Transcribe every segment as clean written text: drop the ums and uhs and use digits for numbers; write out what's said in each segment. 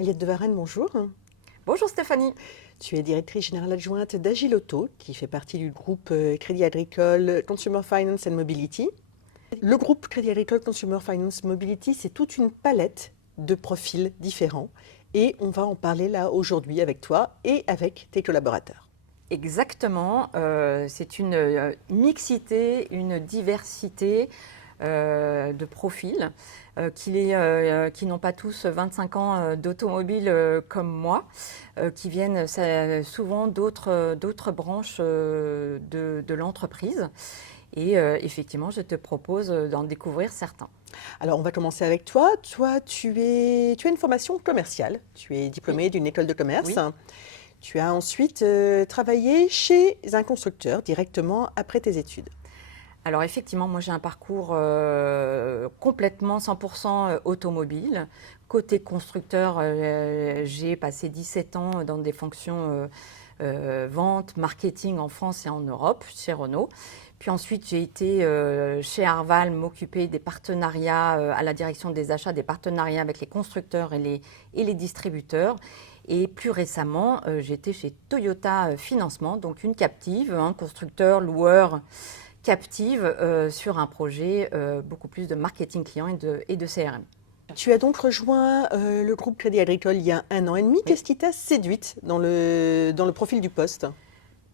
Aliette de Varenne, bonjour. Bonjour Stéphanie. Tu es directrice générale adjointe d'Agile Auto, qui fait partie du groupe Crédit Agricole Consumer Finance and Mobility. Le groupe Crédit Agricole Consumer Finance Mobility, c'est toute une palette de profils différents. Et on va en parler là aujourd'hui avec toi et avec tes collaborateurs. Exactement, c'est une mixité, une diversité de profils qui n'ont pas tous 25 ans d'automobile comme moi, qui viennent souvent d'autres branches de l'entreprise. Et effectivement, je te propose d'en découvrir certains. Alors, on va commencer avec toi. Toi, tu as une formation commerciale. Tu es diplômée d'une école de commerce. Oui. Tu as ensuite travaillé chez un constructeur directement après tes études. Alors effectivement, moi j'ai un parcours complètement 100% automobile. Côté constructeur, j'ai passé 17 ans dans des fonctions vente, marketing en France et en Europe, chez Renault. Puis ensuite, j'ai été chez Arval m'occuper des partenariats à la direction des achats, des partenariats avec les constructeurs et les distributeurs. Et plus récemment, j'étais chez Toyota Financement, donc une captive, un constructeur, loueur captive sur un projet beaucoup plus de marketing client et de CRM. Tu as donc rejoint le groupe Crédit Agricole il y a 1 an et demi. Oui. Qu'est-ce qui t'a séduite dans le profil du poste ?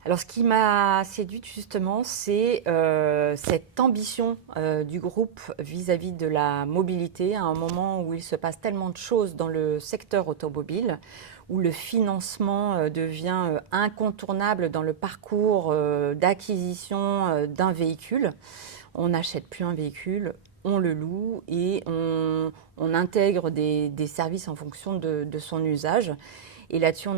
Alors, ce qui m'a séduite justement, c'est cette ambition du groupe vis-à-vis de la mobilité, à un moment où il se passe tellement de choses dans le secteur automobile, où le financement devient incontournable dans le parcours d'acquisition d'un véhicule. On n'achète plus un véhicule, on le loue et on intègre des services en fonction de son usage. Et là-dessus,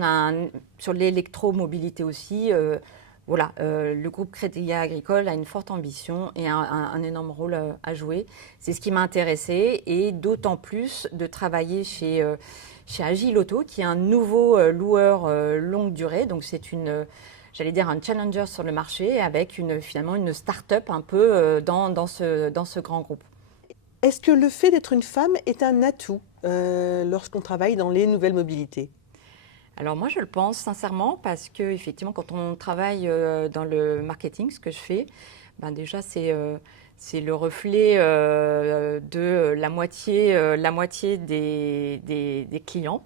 sur l'électromobilité aussi, le groupe Crédit Agricole a une forte ambition et un énorme rôle à jouer. C'est ce qui m'a intéressée et d'autant plus de travailler chez Agile Auto, qui est un nouveau loueur longue durée. Donc c'est j'allais dire un challenger sur le marché avec finalement une start-up un peu dans ce grand groupe. Est-ce que le fait d'être une femme est un atout lorsqu'on travaille dans les nouvelles mobilités ? Alors moi, je le pense sincèrement parce que effectivement, quand on travaille dans le marketing, ce que je fais, déjà c'est le reflet de la moitié des clients.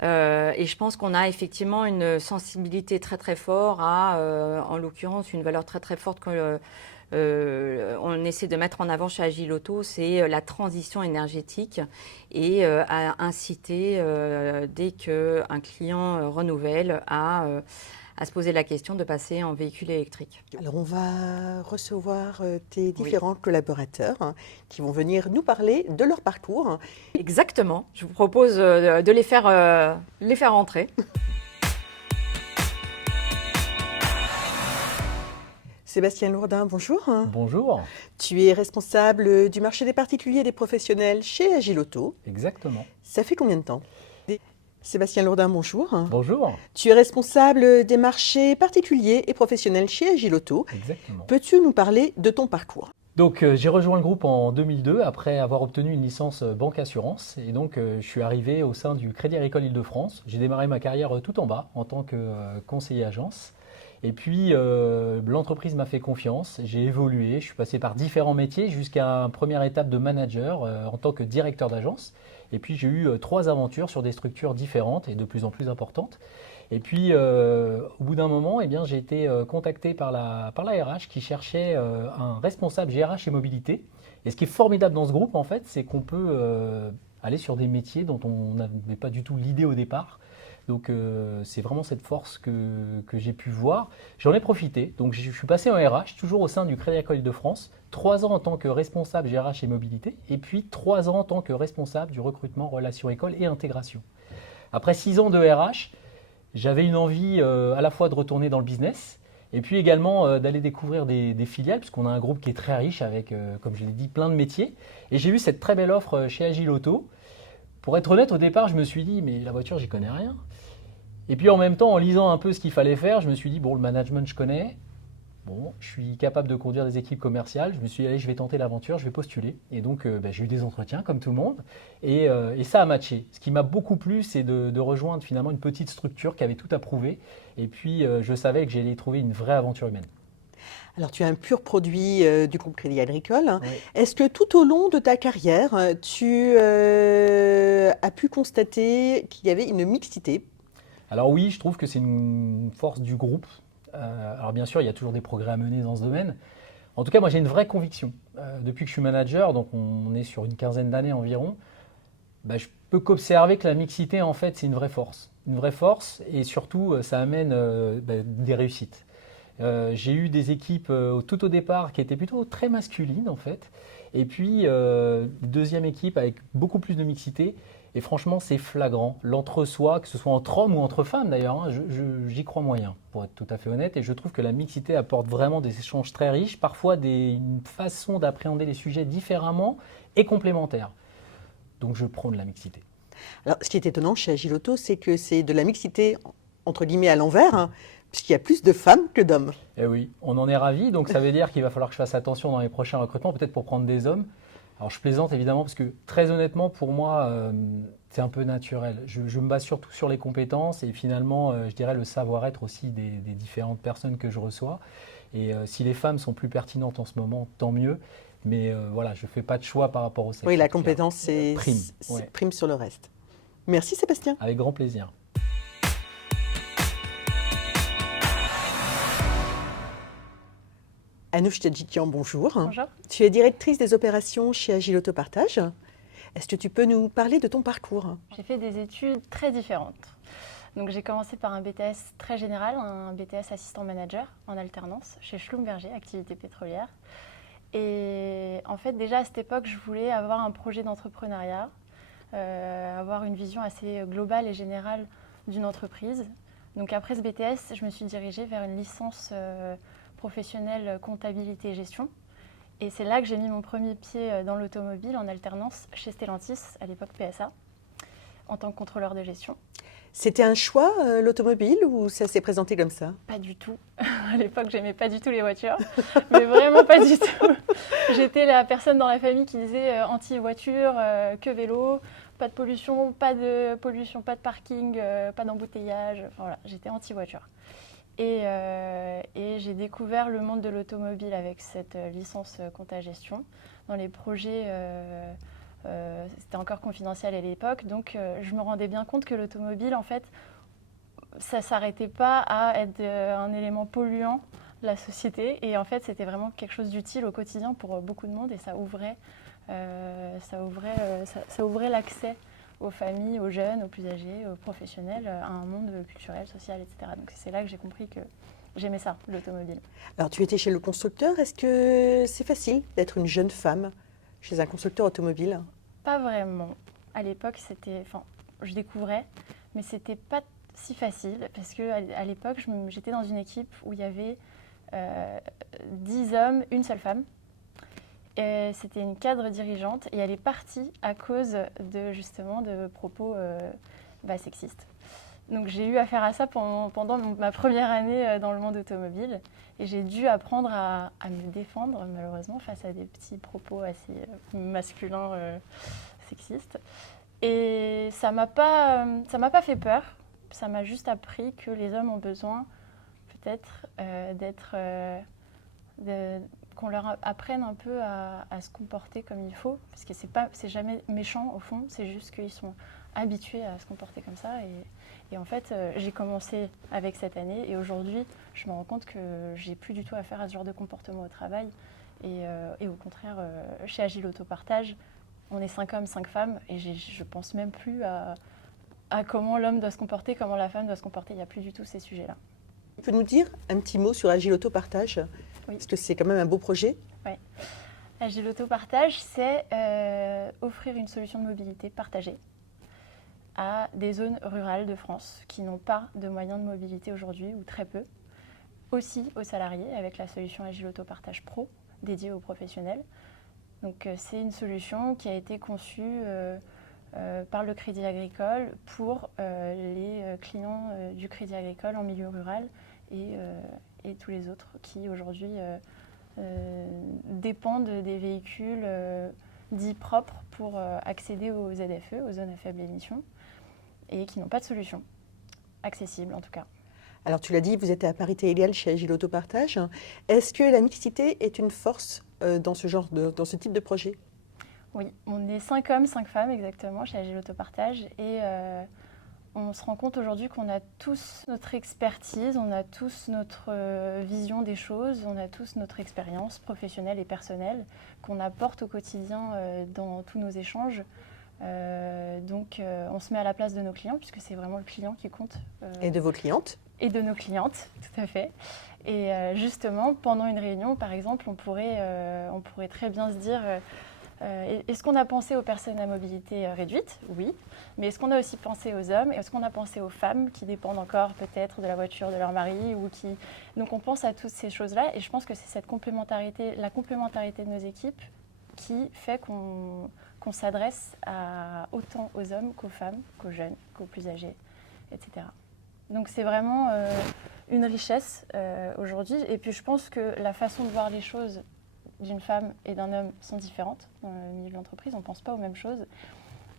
Et je pense qu'on a effectivement une sensibilité très très forte en l'occurrence, une valeur très très forte que on essaie de mettre en avant chez Agile Auto, c'est la transition énergétique et à inciter dès qu'un client renouvelle à se poser la question de passer en véhicule électrique. Alors on va recevoir tes différents collaborateurs qui vont venir nous parler de leur parcours. Exactement, je vous propose de les faire entrer. Sébastien Lourdin, bonjour. Bonjour. Tu es responsable du marché des particuliers et des professionnels chez Agile Auto. Exactement. Ça fait combien de temps ? Sébastien Lourdin, bonjour. Bonjour. Tu es responsable des marchés particuliers et professionnels chez Agile Auto. Exactement. Peux-tu nous parler de ton parcours ? Donc j'ai rejoint le groupe en 2002 après avoir obtenu une licence banque assurance et donc je suis arrivé au sein du Crédit Agricole Île-de-France. J'ai démarré ma carrière tout en bas en tant que conseiller agence. Et puis, l'entreprise m'a fait confiance, j'ai évolué, je suis passé par différents métiers jusqu'à une première étape de manager en tant que directeur d'agence. Et puis, j'ai eu 3 aventures sur des structures différentes et de plus en plus importantes. Et puis, au bout d'un moment, j'ai été contacté par la RH qui cherchait un responsable GRH et mobilité. Et ce qui est formidable dans ce groupe, en fait, c'est qu'on peut aller sur des métiers dont on n'avait pas du tout l'idée au départ. Donc c'est vraiment cette force que j'ai pu voir. J'en ai profité. Donc je suis passé en RH, toujours au sein du Crédit Agricole de France, 3 ans en tant que responsable GRH et mobilité, et puis 3 ans en tant que responsable du recrutement, relations école et intégration. Après 6 ans de RH, j'avais une envie à la fois de retourner dans le business, et puis également d'aller découvrir des filiales, puisqu'on a un groupe qui est très riche avec, comme je l'ai dit, plein de métiers. Et j'ai eu cette très belle offre chez Agile Auto. Pour être honnête, au départ, je me suis dit, mais la voiture, j'y connais rien. Et puis en même temps, en lisant un peu ce qu'il fallait faire, je me suis dit, bon, le management, je connais. Bon, je suis capable de conduire des équipes commerciales. Je me suis dit, allez, je vais tenter l'aventure, je vais postuler. Et donc, j'ai eu des entretiens comme tout le monde. Et ça a matché. Ce qui m'a beaucoup plu, c'est de rejoindre finalement une petite structure qui avait tout à prouver. Et puis, je savais que j'allais trouver une vraie aventure humaine. Alors, tu es un pur produit du groupe Crédit Agricole. Ouais. Est-ce que tout au long de ta carrière, tu as pu constater qu'il y avait une mixité? Alors oui, je trouve que c'est une force du groupe. Alors bien sûr, il y a toujours des progrès à mener dans ce domaine. En tout cas, moi j'ai une vraie conviction. Depuis que je suis manager, donc on est sur une quinzaine d'années environ, je peux qu'observer que la mixité, en fait, c'est une vraie force. Une vraie force et surtout, ça amène des réussites. J'ai eu des équipes tout au départ qui étaient plutôt très masculines, en fait. Et puis, deuxième équipe avec beaucoup plus de mixité. Et franchement, c'est flagrant. L'entre-soi, que ce soit entre hommes ou entre femmes d'ailleurs, hein, j'y crois moyen, pour être tout à fait honnête. Et je trouve que la mixité apporte vraiment des échanges très riches, parfois une façon d'appréhender les sujets différemment et complémentaires. Donc je prône la mixité. Alors, ce qui est étonnant chez Agilauto, c'est que c'est de la mixité, entre guillemets, à l'envers, hein, puisqu'il y a plus de femmes que d'hommes. Eh oui, on en est ravis. Donc ça veut dire qu'il va falloir que je fasse attention dans les prochains recrutements, peut-être pour prendre des hommes. Alors je plaisante évidemment parce que très honnêtement, pour moi, c'est un peu naturel. Je me base surtout sur les compétences et finalement, je dirais le savoir-être aussi des différentes personnes que je reçois. Et si les femmes sont plus pertinentes en ce moment, tant mieux. Mais voilà, je ne fais pas de choix par rapport au sexe. Oui, la En tout cas. compétence, c'est Prime, ouais. prime sur le reste. Merci Sébastien. Avec grand plaisir. Anouche Tadjikian, bonjour. Bonjour. Tu es directrice des opérations chez Agilauto Partage. Est-ce que tu peux nous parler de ton parcours? J'ai fait des études très différentes. Donc j'ai commencé par un BTS très général, un BTS assistant manager en alternance chez Schlumberger, activité pétrolière. Et en fait, déjà à cette époque, je voulais avoir un projet d'entrepreneuriat, avoir une vision assez globale et générale d'une entreprise. Donc après ce BTS, je me suis dirigée vers une licence professionnelle comptabilité et gestion. Et c'est là que j'ai mis mon premier pied dans l'automobile en alternance chez Stellantis, à l'époque PSA, en tant que contrôleur de gestion. C'était un choix, l'automobile, ou ça s'est présenté comme ça? Pas du tout. À l'époque, j'aimais pas du tout les voitures, mais vraiment pas du tout. J'étais la personne dans la famille qui disait anti-voiture, que vélo, pas de pollution, pas de parking, pas d'embouteillage. Enfin, voilà, j'étais anti-voiture. Et j'ai découvert le monde de l'automobile avec cette licence compta-gestion. Dans les projets, c'était encore confidentiel à l'époque, donc je me rendais bien compte que l'automobile, en fait, ça ne s'arrêtait pas à être un élément polluant de la société. Et en fait, c'était vraiment quelque chose d'utile au quotidien pour beaucoup de monde et ça ouvrait l'accès aux familles, aux jeunes, aux plus âgés, aux professionnels, à un monde culturel, social, etc. Donc c'est là que j'ai compris que j'aimais ça, l'automobile. Alors, tu étais chez le constructeur. Est-ce que c'est facile d'être une jeune femme chez un constructeur automobile? Pas vraiment. À l'époque, je découvrais, mais c'était pas si facile parce qu'à l'époque, j'étais dans une équipe où il y avait 10 hommes, une seule femme. C'était une cadre dirigeante et elle est partie à cause de propos sexistes. Donc j'ai eu affaire à ça pendant ma première année dans le monde automobile et j'ai dû apprendre à me défendre malheureusement face à des petits propos assez masculins sexistes. Et ça m'a pas fait peur, ça m'a juste appris que les hommes ont besoin peut-être qu'on leur apprenne un peu à se comporter comme il faut, parce que c'est jamais méchant au fond, c'est juste qu'ils sont habitués à se comporter comme ça. Et en fait, j'ai commencé avec cette année et aujourd'hui, je me rends compte que j'ai plus du tout affaire à ce genre de comportement au travail. Et au contraire, chez Agilauto Partage, on est 5 hommes, 5 femmes et je pense même plus à comment l'homme doit se comporter, comment la femme doit se comporter. Il n'y a plus du tout ces sujets-là. Tu peux nous dire un petit mot sur Agilauto Partage? Oui. Parce que c'est quand même un beau projet. Oui. Agilauto Partage, c'est offrir une solution de mobilité partagée à des zones rurales de France qui n'ont pas de moyens de mobilité aujourd'hui ou très peu. Aussi aux salariés avec la solution Agilauto Partage Pro dédiée aux professionnels. Donc c'est une solution qui a été conçue par le Crédit Agricole pour les clients du Crédit Agricole en milieu rural et tous les autres qui aujourd'hui dépendent des véhicules dits propres pour accéder aux ZFE, aux zones à faible émission, et qui n'ont pas de solution accessible en tout cas. Alors tu l'as dit, vous êtes à parité égale chez Agile Autopartage. Est-ce que la mixité est une force dans ce type de projet? Oui, on est 5 hommes, 5 femmes exactement chez Agile Autopartage et on se rend compte aujourd'hui qu'on a tous notre expertise, on a tous notre vision des choses, on a tous notre expérience professionnelle et personnelle qu'on apporte au quotidien dans tous nos échanges. Donc on se met à la place de nos clients puisque c'est vraiment le client qui compte. Et de vos clientes? Et de nos clientes, tout à fait. Et justement, pendant une réunion, par exemple, on pourrait très bien se dire est-ce qu'on a pensé aux personnes à mobilité réduite? Oui. Mais est-ce qu'on a aussi pensé aux hommes? Est-ce qu'on a pensé aux femmes qui dépendent encore peut-être de la voiture de leur mari ou qui... Donc on pense à toutes ces choses-là et je pense que c'est cette complémentarité, la complémentarité de nos équipes qui fait qu'on s'adresse autant aux hommes qu'aux femmes, qu'aux jeunes, qu'aux plus âgés, etc. Donc c'est vraiment une richesse aujourd'hui. Et puis je pense que la façon de voir les choses d'une femme et d'un homme sont différentes dans le milieu de l'entreprise. On ne pense pas aux mêmes choses.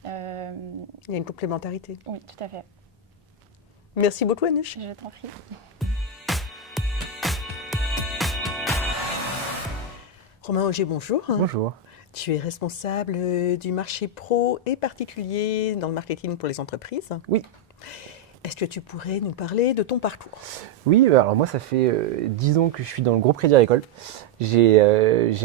Il y a une complémentarité. Oui, tout à fait. Merci beaucoup, Anouche. Je t'en prie. Romain Auger, bonjour. Bonjour. Tu es responsable du marché pro et particulier dans le marketing pour les entreprises. Oui. Est-ce que tu pourrais nous parler de ton parcours? Oui, alors moi ça fait 10 ans que je suis dans le groupe Crédit Agricole. J'ai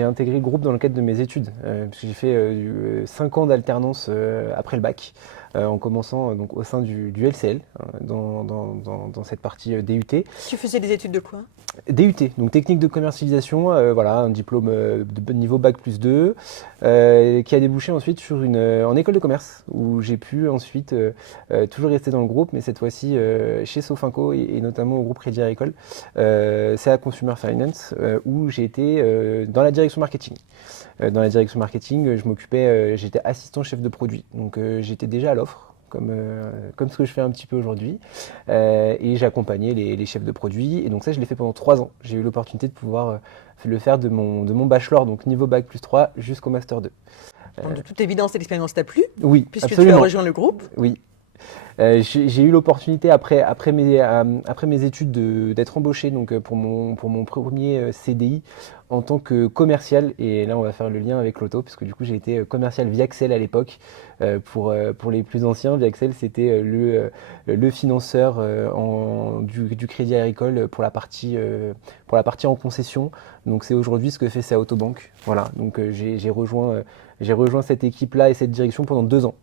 intégré le groupe dans le cadre de mes études, parce que j'ai fait 5 ans d'alternance après le bac, en commençant donc, au sein du LCL, dans cette partie DUT. Tu faisais des études de quoi? DUT, donc technique de commercialisation, voilà, un diplôme de niveau bac plus 2, qui a débouché ensuite sur en école de commerce, où j'ai pu ensuite toujours rester dans le groupe, mais cette fois-ci chez Sofinco et notamment au groupe Crédit Agricole, c'est à Consumer Finance, où j'ai été dans la direction marketing. Dans la direction marketing, j'étais assistant chef de produit, donc j'étais déjà à l'offre. Comme ce que je fais un petit peu aujourd'hui. Et j'accompagnais les chefs de produits. Et donc ça, je l'ai fait pendant 3 ans. J'ai eu l'opportunité de pouvoir le faire de mon bachelor, donc niveau bac plus 3, jusqu'au master 2. Donc, de toute évidence, cette expérience t'a plu? Oui, puisque absolument. tu as rejoint le groupe. Oui. J'ai eu l'opportunité après mes études d'être embauché donc, pour mon premier CDI en tant que commercial, et là on va faire le lien avec l'auto puisque du coup j'ai été commercial Viaxel à l'époque. Pour les plus anciens, Viaxel c'était le financeur du Crédit Agricole pour la partie en concession. Donc c'est aujourd'hui ce que fait sa Autobank. Voilà, donc j'ai rejoint cette équipe-là et cette direction pendant 2 ans,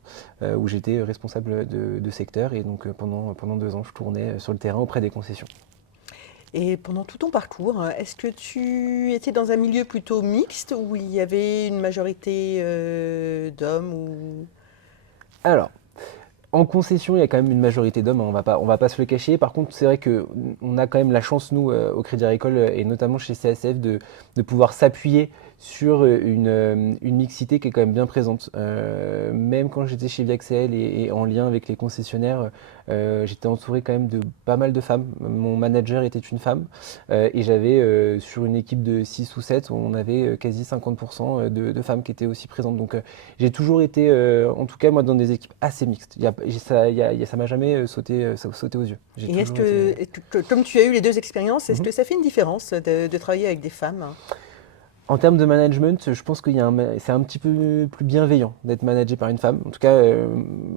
où j'étais responsable de secteur, et donc pendant 2 ans je tournais sur le terrain auprès des concessions. Et pendant tout ton parcours, est-ce que tu étais dans un milieu plutôt mixte où il y avait une majorité d'hommes ou... Alors, en concession, il y a quand même une majorité d'hommes, hein, on va pas se le cacher. Par contre, c'est vrai qu'on a quand même la chance, nous, au Crédit Agricole, et notamment chez CSF, de pouvoir s'appuyer sur une mixité qui est quand même bien présente. Même quand j'étais chez Viaxel et en lien avec les concessionnaires, j'étais entouré quand même de pas mal de femmes. Mon manager était une femme, et j'avais sur une équipe de 6 ou 7, on avait quasi 50% de femmes qui étaient aussi présentes. Donc j'ai toujours été, en tout cas moi, dans des équipes assez mixtes. Ça m'a jamais sauté aux yeux. Et est-ce que, comme tu as eu les 2 expériences, est-ce que ça fait une différence de travailler avec des femmes? En termes de management, je pense c'est un petit peu plus bienveillant d'être managé par une femme. En tout cas,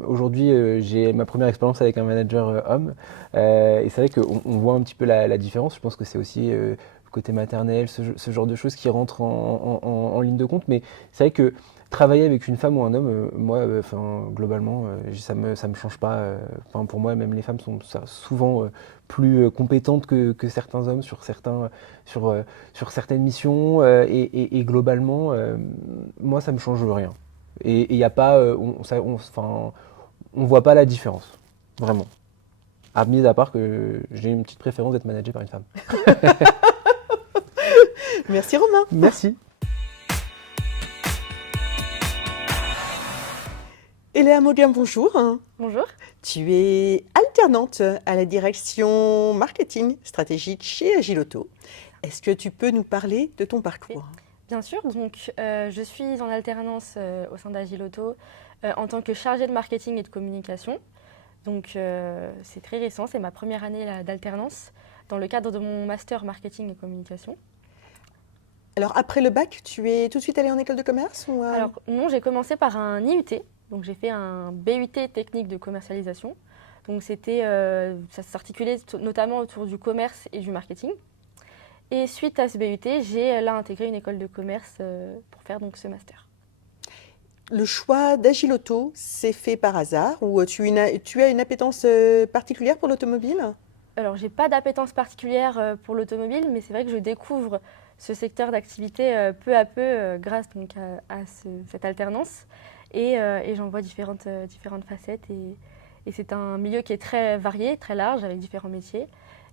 aujourd'hui, j'ai ma première expérience avec un manager homme. Et c'est vrai qu'on voit un petit peu la différence. Je pense que c'est aussi le côté maternel, ce genre de choses qui rentrent en ligne de compte. Mais c'est vrai que travailler avec une femme ou un homme, moi, globalement, ça me change pas. Pour moi, même les femmes sont souvent plus compétentes que certains hommes sur certaines missions. Et globalement, moi, ça me change rien. Et il n'y a pas, on voit pas la différence, vraiment. Mis à part que j'ai une petite préférence d'être managé par une femme. Merci Romain. Merci. Léa Mauguin, bonjour. Bonjour. Tu es alternante à la direction marketing stratégique chez Agilauto. Est-ce que tu peux nous parler de ton parcours? Bien sûr, donc je suis en alternance au sein d'Agilauto en tant que chargée de marketing et de communication. Donc c'est très récent, c'est ma première année d'alternance dans le cadre de mon master marketing et communication. Alors après le bac, tu es tout de suite allée en école de commerce ou Alors non, j'ai commencé par un IUT, donc j'ai fait un BUT technique de commercialisation. Donc ça s'articulait notamment autour du commerce et du marketing. Et suite à ce BUT, j'ai là intégré une école de commerce pour faire donc ce master. Le choix d'Agilauto s'est fait par hasard ou tu as une appétence particulière pour l'automobile? Alors, j'ai pas d'appétence particulière pour l'automobile, mais c'est vrai que je découvre ce secteur d'activité peu à peu grâce donc, cette alternance. Et j'en vois différentes facettes. Et c'est un milieu qui est très varié, très large, avec différents métiers,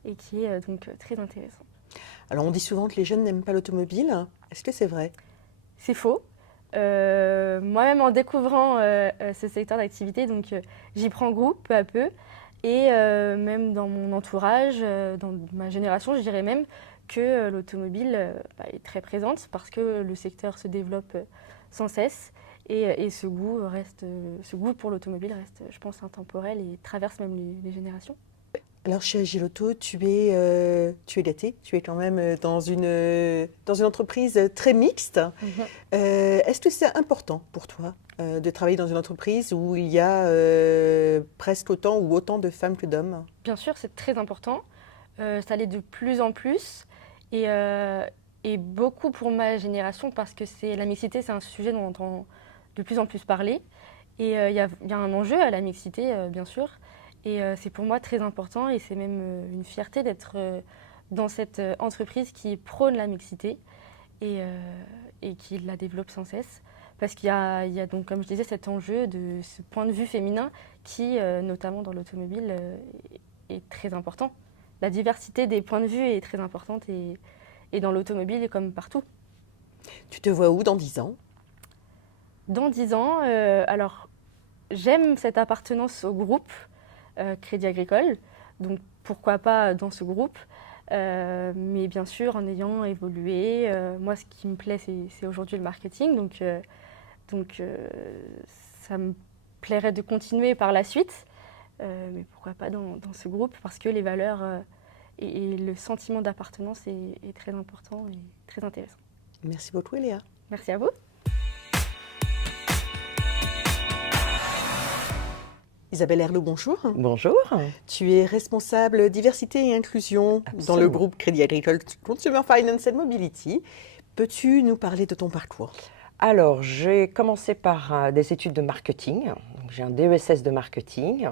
et qui est donc très intéressant. Alors on dit souvent que les jeunes n'aiment pas l'automobile. Est-ce que c'est vrai? C'est faux. Moi-même, en découvrant ce secteur d'activité, donc j'y prends goût peu à peu. Et même dans mon entourage, dans ma génération, je dirais même que l'automobile est très présente parce que le secteur se développe sans cesse et ce goût pour l'automobile reste, je pense, intemporel et traverse même les générations. Alors chez Agilauto, tu es gâté, tu es quand même dans une entreprise très mixte. Est-ce que c'est important pour toi de travailler dans une entreprise où il y a presque autant de femmes que d'hommes? Bien sûr, c'est très important. Ça l'est de plus en plus et beaucoup pour ma génération parce que la mixité, c'est un sujet dont on entend de plus en plus parler. Et il y a un enjeu à la mixité, bien sûr. Et c'est pour moi très important et c'est même une fierté d'être dans cette entreprise qui prône la mixité et qui la développe sans cesse. Parce qu'il y a donc, comme je disais, cet enjeu de ce point de vue féminin qui, notamment dans l'automobile, est très important. La diversité des points de vue est très importante et dans l'automobile comme partout. Tu te vois où dans 10 ans? Dans 10 ans, alors j'aime cette appartenance au groupe Crédit Agricole, donc pourquoi pas dans ce groupe, mais bien sûr en ayant évolué. Moi, ce qui me plaît, c'est aujourd'hui le marketing, donc ça me plairait de continuer par la suite, mais pourquoi pas dans ce groupe, parce que les valeurs et le sentiment d'appartenance est très important et très intéressant. Merci beaucoup, Léa. Merci à vous. Isabelle Herlot, bonjour. Bonjour. Tu es responsable diversité et inclusion dans le groupe Crédit Agricole Consumer Finance and Mobility. Peux-tu nous parler de ton parcours? Alors, j'ai commencé par des études de marketing. J'ai un DESS de marketing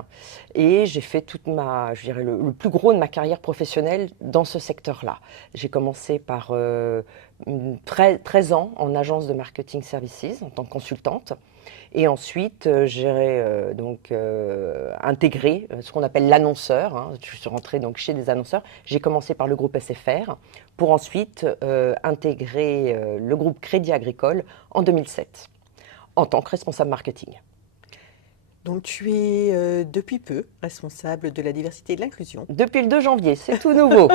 et j'ai fait je dirais le plus gros de ma carrière professionnelle dans ce secteur-là. J'ai commencé par 13 ans en agence de marketing services en tant que consultante. Et ensuite, j'ai intégré ce qu'on appelle l'annonceur. Je suis rentrée donc chez des annonceurs. J'ai commencé par le groupe SFR pour ensuite intégrer le groupe Crédit Agricole en 2007 en tant que responsable marketing. Donc tu es depuis peu responsable de la diversité et de l'inclusion. Depuis le 2 janvier, c'est tout nouveau.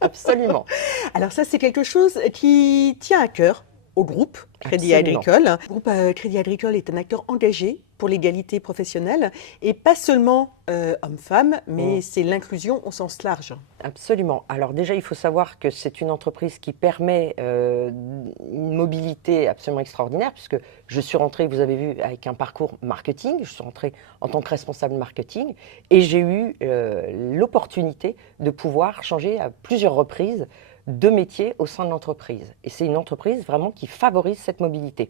Absolument. Alors ça, c'est quelque chose qui tient à cœur au groupe Crédit Absolument. Agricole. Le groupe Crédit Agricole est un acteur engagé pour l'égalité professionnelle et pas seulement hommes-femmes, mais c'est l'inclusion au sens large. Absolument. Alors déjà, il faut savoir que c'est une entreprise qui permet une mobilité absolument extraordinaire, puisque je suis rentrée, vous avez vu, avec un parcours marketing. Je suis rentrée en tant que responsable marketing et j'ai eu l'opportunité de pouvoir changer à plusieurs reprises de métier au sein de l'entreprise. Et c'est une entreprise vraiment qui favorise cette mobilité.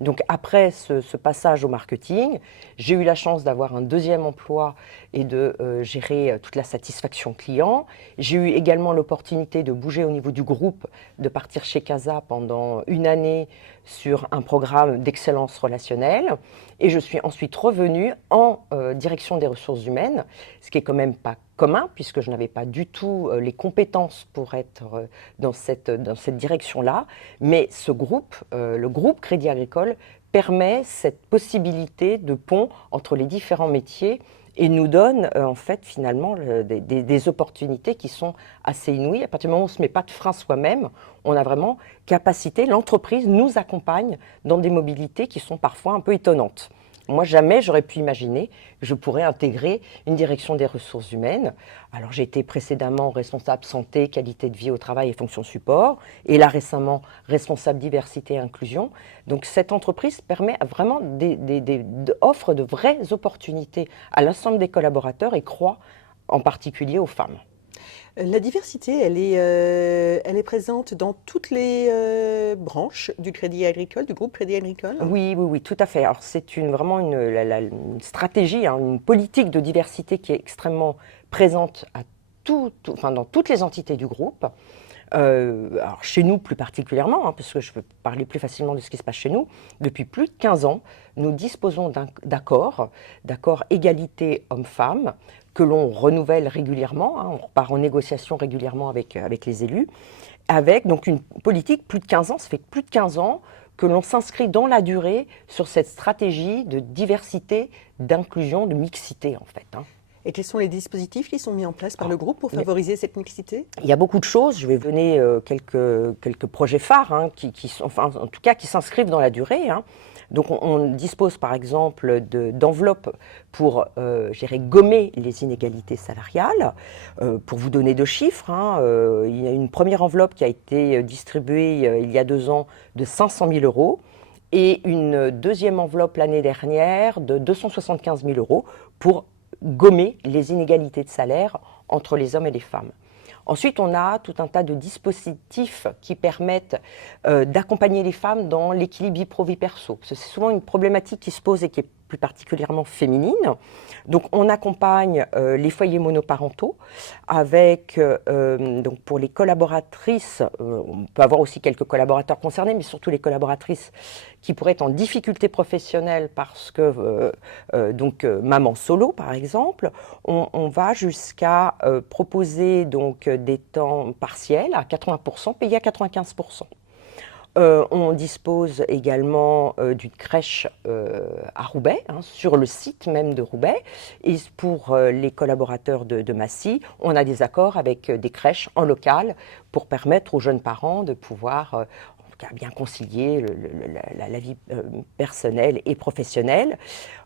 Donc après ce passage au marketing, j'ai eu la chance d'avoir un deuxième emploi et de gérer toute la satisfaction client. J'ai eu également l'opportunité de bouger au niveau du groupe, de partir chez CASA pendant une année sur un programme d'excellence relationnelle. Et je suis ensuite revenue en direction des ressources humaines, ce qui est quand même pas commun, puisque je n'avais pas du tout les compétences pour être dans cette direction-là. Mais ce groupe, le groupe Crédit Agricole, permet cette possibilité de pont entre les différents métiers et nous donne en fait finalement des opportunités qui sont assez inouïes. À partir du moment où on ne se met pas de frein soi-même, on a vraiment capacité, l'entreprise nous accompagne dans des mobilités qui sont parfois un peu étonnantes. Moi, jamais j'aurais pu imaginer que je pourrais intégrer une direction des ressources humaines. Alors, j'ai été précédemment responsable santé, qualité de vie au travail et fonction support, et là récemment responsable diversité et inclusion. Donc, cette entreprise permet vraiment offre de vraies opportunités à l'ensemble des collaborateurs et croit en particulier aux femmes. La diversité, elle est présente dans toutes les branches du Crédit Agricole, du groupe Crédit Agricole? Oui, tout à fait. Alors c'est vraiment une stratégie, hein, une politique de diversité qui est extrêmement présente dans toutes les entités du groupe. Alors chez nous plus particulièrement, hein, parce que je peux parler plus facilement de ce qui se passe chez nous, depuis plus de 15 ans, nous disposons d'accords égalité hommes-femmes, que l'on renouvelle régulièrement, hein, on repart en négociation régulièrement avec les élus, avec donc une politique plus de 15 ans, ça fait plus de 15 ans que l'on s'inscrit dans la durée sur cette stratégie de diversité, d'inclusion, de mixité en fait. Hein. Et quels sont les dispositifs qui sont mis en place par le groupe pour favoriser cette mixité? Il y a beaucoup de choses. Je vais vous donner quelques projets phares, hein, qui s'inscrivent dans la durée. Hein. Donc on dispose par exemple d'enveloppes pour gommer les inégalités salariales. Pour vous donner 2 chiffres, hein, il y a une première enveloppe qui a été distribuée il y a 2 ans de 500 000 € et une deuxième enveloppe l'année dernière de 275 000 € pour gommer les inégalités de salaire entre les hommes et les femmes. Ensuite, on a tout un tas de dispositifs qui permettent d'accompagner les femmes dans l'équilibre vie pro-vie perso. C'est souvent une problématique qui se pose et qui est plus particulièrement féminine. Donc, on accompagne les foyers monoparentaux avec, donc pour les collaboratrices, on peut avoir aussi quelques collaborateurs concernés, mais surtout les collaboratrices qui pourraient être en difficulté professionnelle parce que, maman solo par exemple, on va jusqu'à proposer donc des temps partiels à 80%, payés à 95%. On dispose également d'une crèche à Roubaix, hein, sur le site même de Roubaix. Et pour les collaborateurs de Massy, on a des accords avec des crèches en local pour permettre aux jeunes parents de pouvoir en tout cas bien concilier la vie personnelle et professionnelle.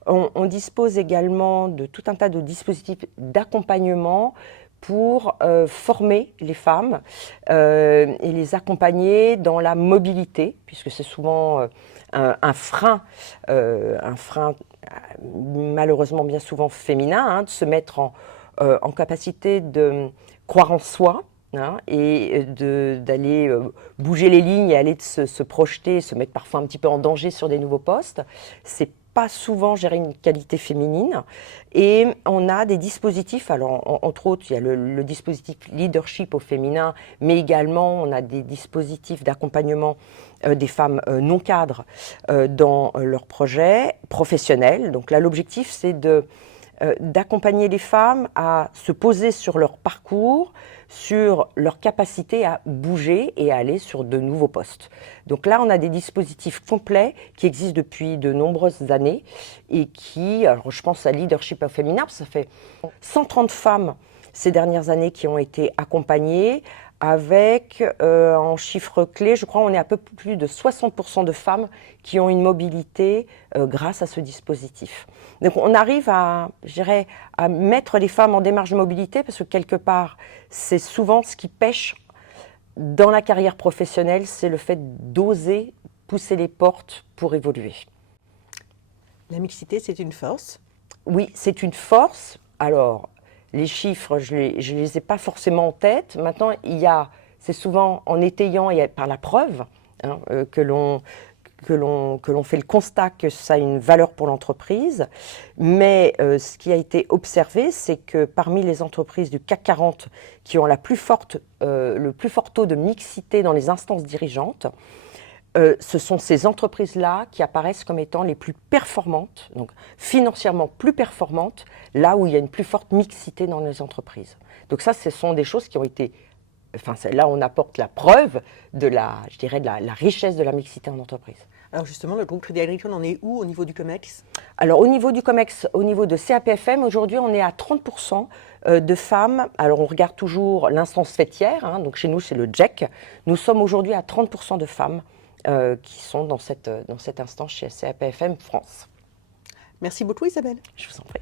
On dispose également de tout un tas de dispositifs d'accompagnement pour former les femmes et les accompagner dans la mobilité, puisque c'est souvent un frein malheureusement bien souvent féminin, hein, de se mettre en capacité de croire en soi, hein, et d'aller bouger les lignes et aller se projeter, se mettre parfois un petit peu en danger sur des nouveaux postes. C'est pas souvent gérer une qualité féminine et on a des dispositifs, alors entre autres il y a le dispositif leadership au féminin, mais également on a des dispositifs d'accompagnement des femmes non cadres dans leurs projets professionnels. Donc là l'objectif c'est d'accompagner les femmes à se poser sur leur parcours, sur leur capacité à bouger et à aller sur de nouveaux postes. Donc là, on a des dispositifs complets qui existent depuis de nombreuses années et qui, alors je pense à Leadership au féminin, ça fait 130 femmes ces dernières années qui ont été accompagnées avec, en chiffres clés, je crois on est à peu plus de 60% de femmes qui ont une mobilité grâce à ce dispositif. Donc on arrive à mettre les femmes en démarche de mobilité parce que quelque part, c'est souvent ce qui pêche dans la carrière professionnelle, c'est le fait d'oser pousser les portes pour évoluer. La mixité, c'est une force? Oui, c'est une force. Alors, les chiffres, je les ai pas forcément en tête. Maintenant, c'est souvent en étayant et par la preuve, hein, que l'on fait le constat que ça a une valeur pour l'entreprise. Mais ce qui a été observé, c'est que parmi les entreprises du CAC 40 qui ont le plus fort taux de mixité dans les instances dirigeantes, ce sont ces entreprises-là qui apparaissent comme étant les plus performantes, donc financièrement plus performantes, là où il y a une plus forte mixité dans les entreprises. Donc ça, ce sont des choses qui ont été... Enfin, là, on apporte la preuve de la richesse de la mixité en entreprise. Alors justement, le groupe Crédit Agricole, on est où au niveau du COMEX? Alors, au niveau du COMEX, au niveau de CAPFM, aujourd'hui, on est à 30% de femmes. Alors, on regarde toujours l'instance fêtière, hein, donc chez nous, c'est le GEC. Nous sommes aujourd'hui à 30% de femmes qui sont dans cette instance chez CAPFM France. Merci beaucoup Isabelle. Je vous en prie.